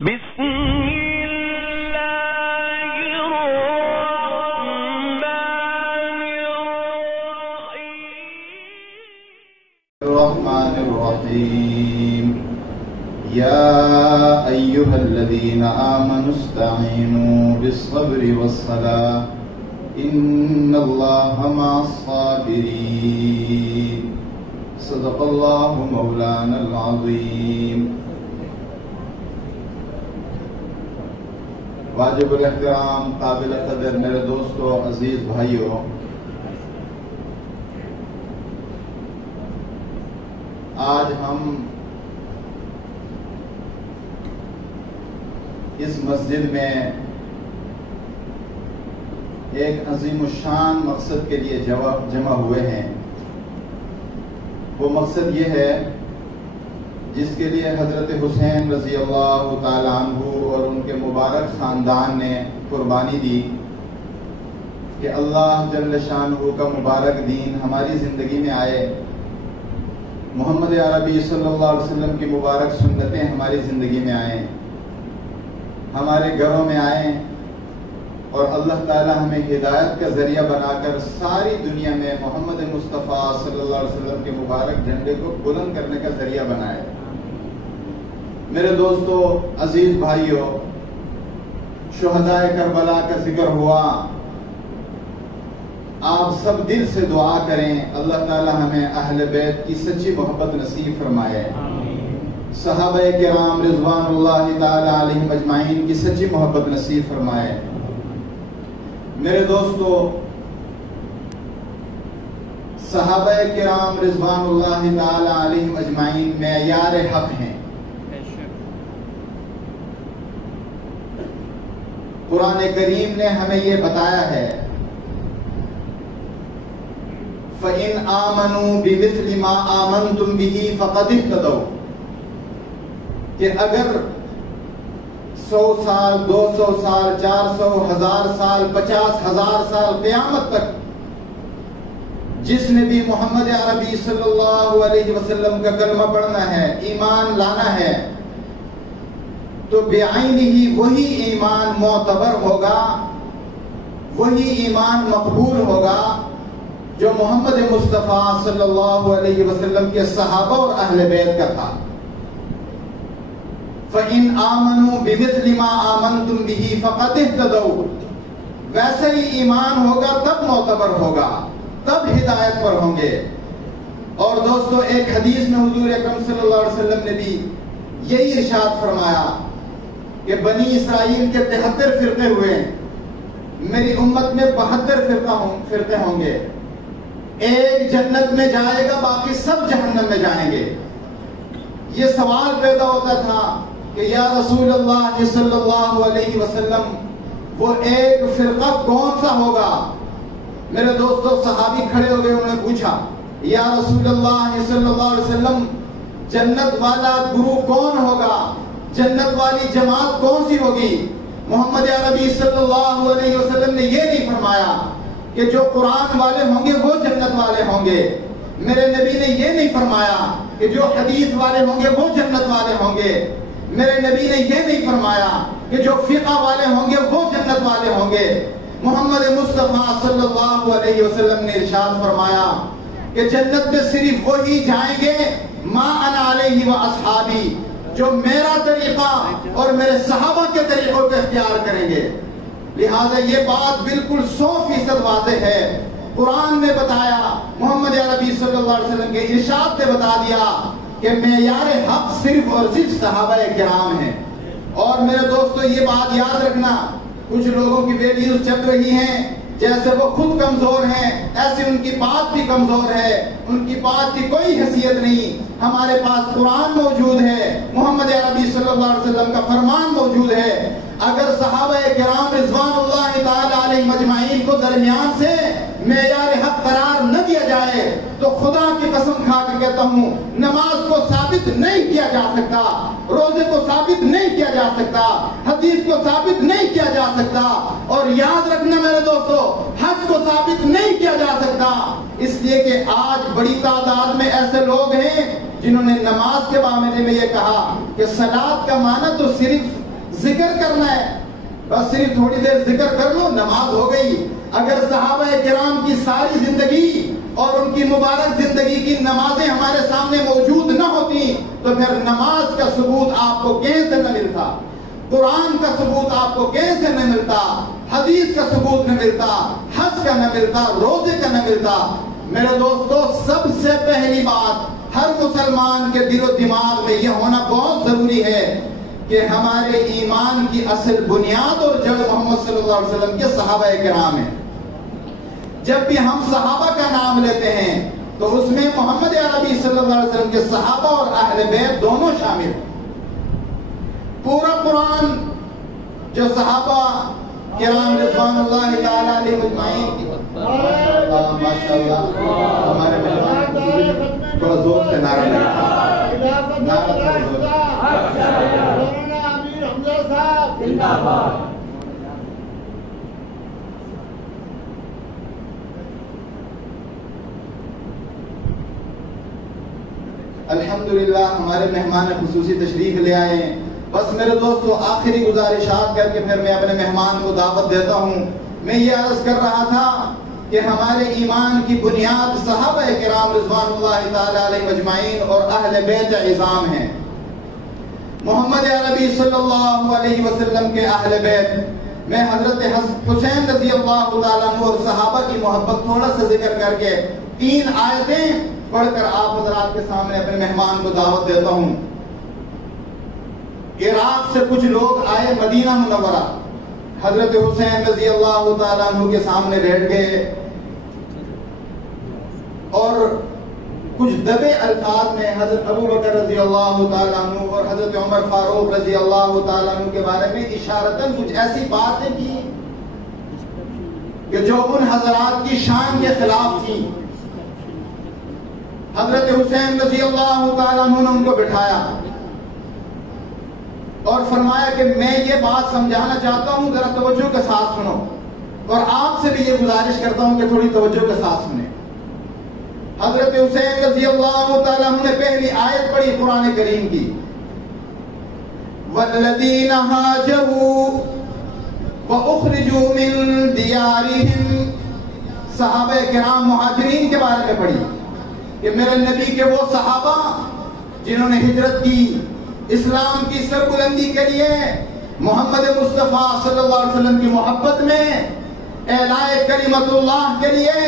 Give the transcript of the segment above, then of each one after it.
بسم اللہ الرحمن الرحیم یا ایہا الذین آمنوا استعینوا بالصبر والصلاة ان اللہ مع الصابرین صدق اللہ مولانا العظیم۔ واجب الاحترام، قابل قدر میرے دوستو، عزیز بھائیوں، آج ہم اس مسجد میں ایک عظیم الشان مقصد کے لیے جمع ہوئے ہیں۔ وہ مقصد یہ ہے جس کے لیے حضرت حسین رضی اللہ تعالیٰ عنہ اور ان کے مبارک خاندان نے قربانی دی کہ اللہ جل شانہ کا مبارک دین ہماری زندگی میں آئے، محمد عربی صلی اللہ علیہ وسلم کی مبارک سنتیں ہماری زندگی میں آئیں، ہمارے گھروں میں آئیں، اور اللہ تعالیٰ ہمیں ہدایت کا ذریعہ بنا کر ساری دنیا میں محمد مصطفیٰ صلی اللہ علیہ وسلم کے مبارک جھنڈے کو بلند کرنے کا ذریعہ بنائے۔ میرے دوستو، عزیز بھائیوں، شہداء کربلا کا ذکر ہوا، آپ سب دل سے دعا کریں اللہ تعالی ہمیں اہل بیت کی سچی محبت نصیب فرمائے، صحابہ کرام رضوان اللہ تعالی علیہم اجمعین کی سچی محبت نصیب فرمائے۔ میرے دوستو، صحابہ کرام رضوان اللہ تعالی علیہم اجمعین معیار حق ہیں۔ قرآن کریم نے ہمیں یہ بتایا ہے فَإِنْ آمَنُوا بِمِثْلِ مَا آمَنْتُمْ بِهِ فَقَدِ اهْتَدَوْا، کہ اگر 100 سال، 200 سال، 400، 1000 سال، 50,000 سال، قیامت تک جس نے بھی محمد عربی صلی اللہ علیہ وسلم کا کلمہ پڑھنا ہے، ایمان لانا ہے، تو بعینہ ہی وہی ایمان معتبر ہوگا، وہی ایمان مقبول ہوگا جو محمد مصطفیٰ صلی اللہ علیہ وسلم کے صحابہ اور اہل بیت کا تھا۔ فَإِنْ آمَنُوا بِمِثْلِ مَا آمَنْتُمْ بِهِ فَقَدِ اهْتَدَوْا، ویسا ہی ایمان ہوگا تب معتبر ہوگا، تب ہدایت پر ہوں گے۔ اور دوستو، ایک حدیث میں حضور اکرم صلی اللہ علیہ وسلم نے بھی یہی ارشاد فرمایا کہ بنی اسرائیل کے 73 فرقے ہوئے ہیں، میری امت میں 72 فرقے ہوں گے، ایک جنت میں جائے گا، باقی سب جہنم میں جائیں گے۔ یہ سوال پیدا ہوتا تھا کہ یا رسول اللہ صلی اللہ علیہ وسلم، وہ ایک فرقہ کون سا ہوگا؟ میرے دوستو، صحابی کھڑے ہو گئے، انہوں نے پوچھا یا رسول اللہ صلی اللہ علیہ وسلم، جنت والا گروہ کون ہوگا؟ جنت والی جماعت کون سی ہوگی؟ محمد عربی صلی اللہ علیہ وسلم نے یہ نہیں فرمایا کہ جو قرآن والے ہوں گے وہ جنت والے ہوں گے، میرے نبی نے یہ نہیں فرمایا کہ جو حدیث والے ہوں گے وہ جنت والے ہوں گے، میرے نبی نے یہ نہیں فرمایا کہ جو فقہ والے ہوں گے وہ جنت والے ہوں گے۔ محمد مصطفیٰ صلی اللہ علیہ وسلم نے ارشاد فرمایا کہ جنت میں صرف وہی جائیں گے ما انا علیہ و اصحابی، جو میرا طریقہ اور میرے صحابہ کے طریقوں کو اختیار کریں گے۔ لہٰذا یہ بات بالکل 100% واضح ہے، قرآن نے بتایا، محمد عربی صلی اللہ علیہ وسلم کے ارشاد نے بتا دیا کہ معیار حق صرف اور صرف صحابہ کرام ہیں۔ اور میرے دوستو، یہ بات یاد رکھنا، کچھ لوگوں کی ویڈیوز چل رہی ہیں جیسے وہ خود کمزور ہیں، ایسے ان کی بات بھی کمزور ہے، ان کی بات کی کوئی حیثیت نہیں۔ ہمارے پاس قرآن موجود ہے، محمد عربی صلی اللہ علیہ وسلم کا فرمان موجود ہے۔ اگر صحابہ کرام رضوان اللہ تعالی علیہ مجمعین کو درمیان سے معیار حق قرار نہ دیا جائے تو خدا کی قسم کھا کے کہتا ہوں، نماز کو ثابت نہیں کیا جا سکتا، روزے کو ثابت نہیں کیا جا سکتا، حدیث کو ثابت نہیں کیا جا سکتا، اور یاد رکھنا میرے دوستو، حج کو ثابت نہیں کیا جا سکتا، اس لیے کہ آج بڑی تعداد میں ایسے لوگ ہیں جنہوں نے نماز کے معاملے میں یہ کہا کہ صلاۃ کا معنی تو صرف ذکر کرنا ہے، بس صرف تھوڑی دیر ذکر کر لو نماز ہو گئی۔ اگر صحابہ کرام کی ساری زندگی اور ان کی مبارک زندگی کی نمازیں ہمارے سامنے موجود نہ ہوتی تو پھر نماز کا ثبوت آپ کو کہیں سے نہ ملتا، قرآن کا ثبوت آپ کو کہیں سے نہ ملتا، حدیث کا ثبوت نہ ملتا، حج کا نہ ملتا، روزے کا نہ ملتا۔ میرے دوستو، سب سے پہلی بات ہر مسلمان کے دل و دماغ میں یہ ہونا بہت ضروری ہے کہ ہمارے ایمان کی اصل بنیاد اور جڑ محمد صلی اللہ علیہ وسلم کے صحابہ کرام ہیں۔ جب بھی ہم صحابہ کا نام لیتے ہیں تو اس میں محمد عربی صلی اللہ علیہ وسلم کے صحابہ اور اہل بیت دونوں شامل ہیں۔ پورا قرآن جو صحابہ کرام رضوان اللہ تعالیٰ علیہ مجمعین، ماشاءاللہ ہمارے مہمان تھوڑا زور سے نعرہ لگا۔ الحمدللہ ہمارے مہمان خصوصی تشریف لے آئے ہیں۔ بس میرے دوستو، آخری گزارشات کر کے پھر میں اپنے مہمان کو دعوت دیتا ہوں۔ میں یہ عرض کر رہا تھا کہ ہمارے ایمان کی بنیاد صحابہ کرام رضوان اللہ تعالیٰ علیہ مجمعین اور اہل بیت عظام ہیں۔ محمد عربی صلی اللہ علیہ وسلم کے اہل بیت میں حضرت حسین رضی اللہ تعالیٰ عنہ اور صحابہ کی محبت تھوڑا سا ذکر کر کے 3 آیتیں پڑھ کر آپ حضرات کے سامنے اپنے مہمان کو دعوت دیتا ہوں۔ عراق سے کچھ لوگ آئے مدینہ منورہ، حضرت حسین رضی اللہ تعالیٰ عنہ کے سامنے بیٹھ گئے اور کچھ دبے الفاظ میں حضرت ابو بکر رضی اللہ تعالیٰ عنہ اور حضرت عمر فاروق رضی اللہ تعالیٰ عنہ کے بارے میں اشارتاً کچھ ایسی باتیں کی کہ جو ان حضرات کی شان کے خلاف تھی۔ حضرت حسین رضی اللہ تعالیٰ عنہ نے ان کو بٹھایا اور فرمایا کہ میں یہ بات سمجھانا چاہتا ہوں، ذرا توجہ کے ساتھ سنو، اور آپ سے بھی یہ گزارش کرتا ہوں کہ تھوڑی توجہ کے ساتھ سنیں۔ حضرت حسین رضی اللہ تعالیٰ عنہ نے پہلی آیت پڑھی قرآن کریم کی، وَالَّذِينَ هَاجَرُوا وَأُخْرِجُوا مِن دِيَارِهِمْ، صحابہ کرام مہاجرین کے بارے میں پڑھی کہ میرے نبی کے وہ صحابہ جنہوں نے ہجرت کی اسلام کی سربلندی کے لیے، محمد مصطفیٰ صلی اللہ علیہ وسلم کی محبت میں، اعلاء کلمت اللہ کے لیے،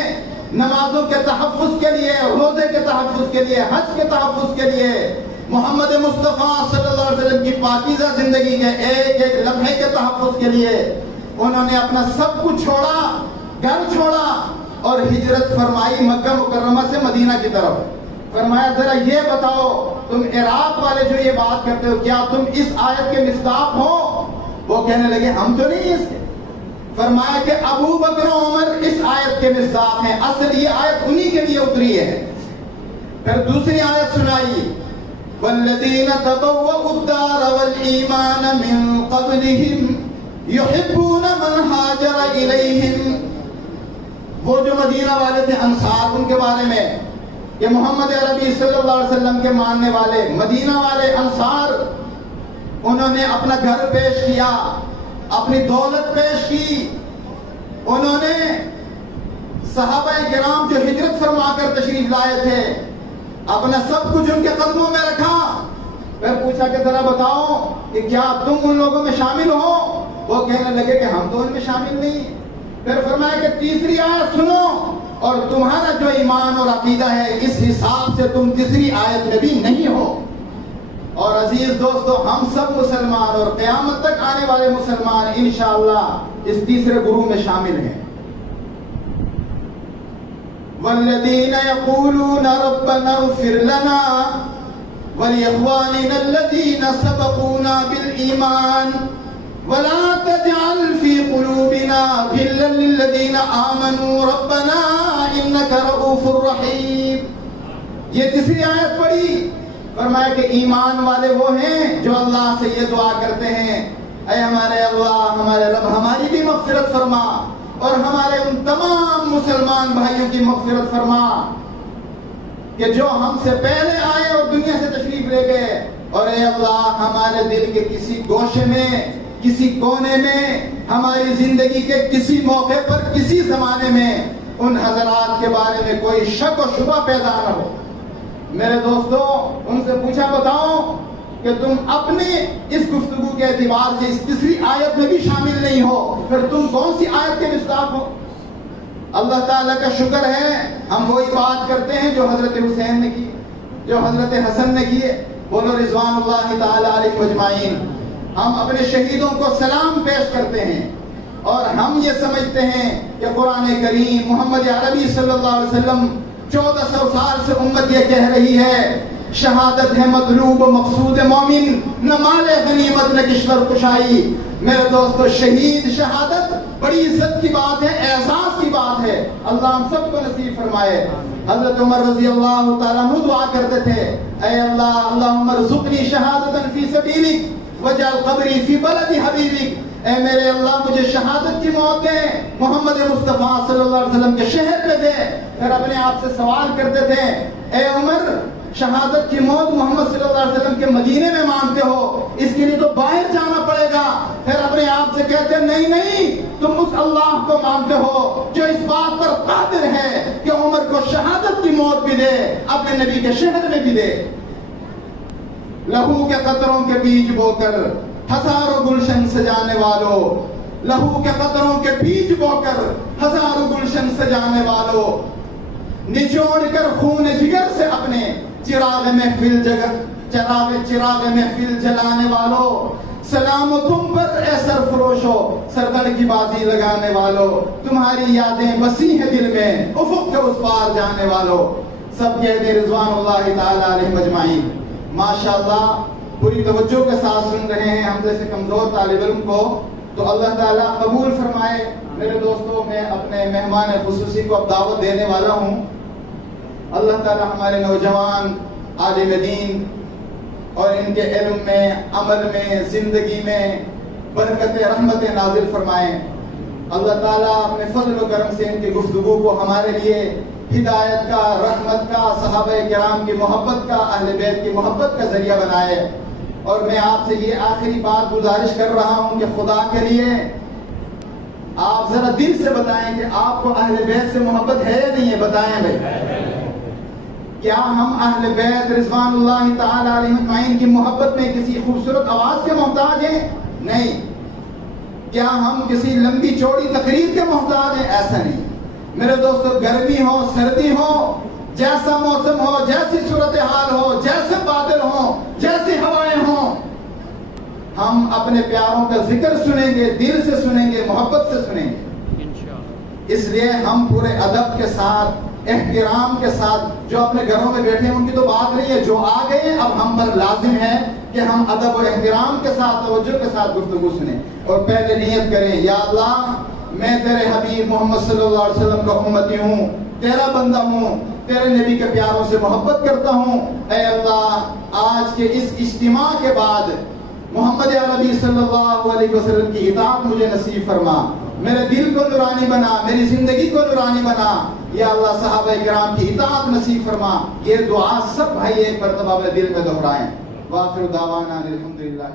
نمازوں کے تحفظ کے لیے، روزے کے تحفظ کے لیے، حج کے تحفظ کے لیے، محمد مصطفیٰ صلی اللہ علیہ وسلم کی پاکیزہ زندگی کے ایک ایک لمحے کے تحفظ کے لیے انہوں نے اپنا سب کچھ چھوڑا، گھر چھوڑا اور ہجرت فرمائی مکہ مکرمہ سے مدینہ کی طرف۔ فرمایا ذرا یہ بتاؤ تم عراق والے جو یہ بات کرتے ہو، کیا تم اس آیت کے مصداق ہو؟ وہ کہنے لگے ہم تو نہیں اس کے۔ فرمایا کہ ابو بکر و عمر اس آیت کے مصداق ہیں، اصل یہ آیت انہی کے لیے اتری ہے۔ پھر دوسری آیت سنائی، والذین تبوؤوا الدار والایمان من قبلہم یحبون من ہاجر الیہم، وہ جو مدینہ والے تھے انصار، ان کے بارے میں کہ محمد عربی صلی اللہ علیہ وسلم کے ماننے والے مدینہ والے انصار، انہوں نے اپنا گھر پیش کیا، اپنی دولت پیش کی، انہوں نے صحابہ کرام جو ہجرت فرما کر تشریف لائے تھے اپنا سب کچھ ان کے قدموں میں رکھا۔ پھر پوچھا کہ ذرا بتاؤ کہ کیا تم ان لوگوں میں شامل ہو؟ وہ کہنے لگے کہ ہم تو ان میں شامل نہیں۔ پھر فرمایا کہ تیسری آیت سنو، اور تمہارا جو ایمان اور عقیدہ ہے اس حساب سے تم تیسری آیت میں بھی نہیں ہو۔ اور عزیز دوستو، ہم سب مسلمان اور قیامت تک آنے والے مسلمان انشاءاللہ اس تیسرے گروہ میں شامل ہیں۔ والذین یقولون ربنا اغفر لنا ولاخواننا الذین سبقونا بالایمان ولا تجعل في قلوبنا غلا للذین آمنوا ربنا انک رؤوف رحیم۔ یہ تیسری آیت پڑھی، فرمایا کہ ایمان والے وہ ہیں جو اللہ سے یہ دعا کرتے ہیں، اے ہمارے اللہ، ہمارے رب ہماری بھی مغفرت فرما اور ہمارے ان تمام مسلمان بھائیوں کی مغفرت فرما کہ جو ہم سے پہلے آئے اور دنیا سے تشریف لے گئے، اور اے اللہ ہمارے دل کے کسی گوشے میں، کسی کونے میں، ہماری زندگی کے کسی موقع پر، کسی زمانے میں ان حضرات کے بارے میں کوئی شک و شبہ پیدا نہ ہو۔ میرے دوستوں، ان سے پوچھا بتاؤ کہ تم اپنے اس گفتگو کے اعتبار سے اس تیسری آیت میں بھی شامل نہیں ہو، پھر تم کون سی آیت کے مصداق ہو؟ اللہ تعالیٰ کا شکر ہے ہم وہی بات کرتے ہیں جو حضرت حسین نے کی، جو حضرت حسن نے کیے، بولو رضوان اللہ تعالیٰ علیہ اجمعین۔ ہم اپنے شہیدوں کو سلام پیش کرتے ہیں، اور ہم یہ سمجھتے ہیں کہ قرآن کریم محمد عربی صلی اللہ علیہ وسلم 1400 سال سے امت یہ کہہ رہی ہے، شہادت ہے مطلوب و مقصود مومن، نہ مال غنیمت نہ کشور کشائی۔ میرے دوستو، شہید شہادت بڑی عزت کی بات ہے، اعزاز کی بات ہے، اللہ ہم سب کو نصیب فرمائے۔ حضرت عمر رضی اللہ تعالیٰ عنہ دعا کرتے تھے، اے اللہ اللہم ارزقنی شہادتا فی سبیلک وجعل قبری فی بلد حبیبک، اے میرے اللہ مجھے شہادت کی موت دے، محمد مصطفیٰ صلی اللہ علیہ وسلم کے شہر میں دے۔ پھر اپنے آپ سے سوال کرتے تھے، اے عمر شہادت کی موت محمد صلی اللہ علیہ وسلم کے مدینے میں مانگتے ہو، اس کے لیے تو باہر جانا پڑے گا۔ پھر اپنے آپ سے کہتے ہیں، نہیں نہیں، تم اس اللہ کو مانتے ہو جو اس بات پر قادر ہے کہ عمر کو شہادت کی موت بھی دے، اپنے نبی کے شہر میں بھی دے۔ لہو کے قطروں کے بیج بو کر ہزاروں گلشن سجانے والوں، لہو کے قطروں کے بیج بو کر ہزاروں گلشن سجانے والوں، نچوڑ کر خون جگر سے اپنے چراغ محفل چراغ محفل جلانے والوں، سلام تم پر اے سرفروشو سردڑ کی بازی لگانے والوں، تمہاری یادیں وسیع ہیں دل میں افق کے اس پار جانے والوں۔ سب کہتے رضوان اللہ تعالیٰ علیہ مجمعین۔ ماشاءاللہ پوری توجہ کے ساتھ سن رہے ہیں ہم جیسے کمزور طالب علم کو، تو اللہ تعالیٰ قبول فرمائے۔ میرے دوستوں، میں اپنے مہمان خصوصی کو اب دعوت دینے والا ہوں۔ اللہ تعالیٰ ہمارے نوجوان عالم دین اور ان کے علم میں، عمل میں، زندگی میں برکت رحمت نازل فرمائیں۔ اللہ تعالیٰ اپنے فضل و کرم سے ان کی گفتگو کو ہمارے لیے ہدایت کا، رحمت کا، صحابہ کرام کی محبت کا، اہل بیت کی محبت کا ذریعہ بنائے۔ اور میں آپ سے یہ آخری بات گزارش کر رہا ہوں کہ خدا کے لیے آپ ذرا دل سے بتائیں کہ آپ کو اہل بیت سے محبت ہے یا نہیں ہے؟ بتائیں بھائی، کیا ہم اہل بیت رضوان اللہ تعالیٰ علیہ اجمعین کی محبت میں کسی خوبصورت آواز کے محتاج ہیں؟ نہیں۔ کیا ہم کسی لمبی چوڑی تقریر کے محتاج ہیں؟ ایسا نہیں۔ میرے دوستو، گرمی ہو، سردی ہو، جیسا موسم ہو، جیسی صورتحال ہو، جیسے بادل ہوں، جیسی ہوائیں ہوں، ہم اپنے پیاروں کا ذکر سنیں گے، دل سے سنیں گے، محبت سے سنیں گے۔ اس لیے ہم پورے ادب کے ساتھ، احترام کے ساتھ، جو اپنے گھروں میں بیٹھے ہیں ان کی تو بات نہیں ہے، جو آ گئے ہیں اب ہم پر لازم ہے کہ ہم ادب و احترام کے ساتھ، توجہ کے ساتھ گفتگو سنیں، اور پہلے نیت کریں، یا اللہ میں تیرے حبیب محمد صلی اللہ علیہ وسلم کا امتی ہوں، تیرا بندہ ہوں، تیرے نبی کے پیاروں سے محبت کرتا ہوں۔ اے اللہ آج کے اس اجتماع کے بعد محمد عربی صلی اللہ علیہ وسلم کی اطاعت مجھے نصیب فرما، میرے دل کو نورانی بنا، میری زندگی کو نورانی بنا، یا اللہ صحابہ کرام کی اطاعت نصیب فرما۔ یہ دعا سب بھائی ایک مرتبہ اپنے دل میں دہرائیں۔ وآخر دعوانا الحمدللہ۔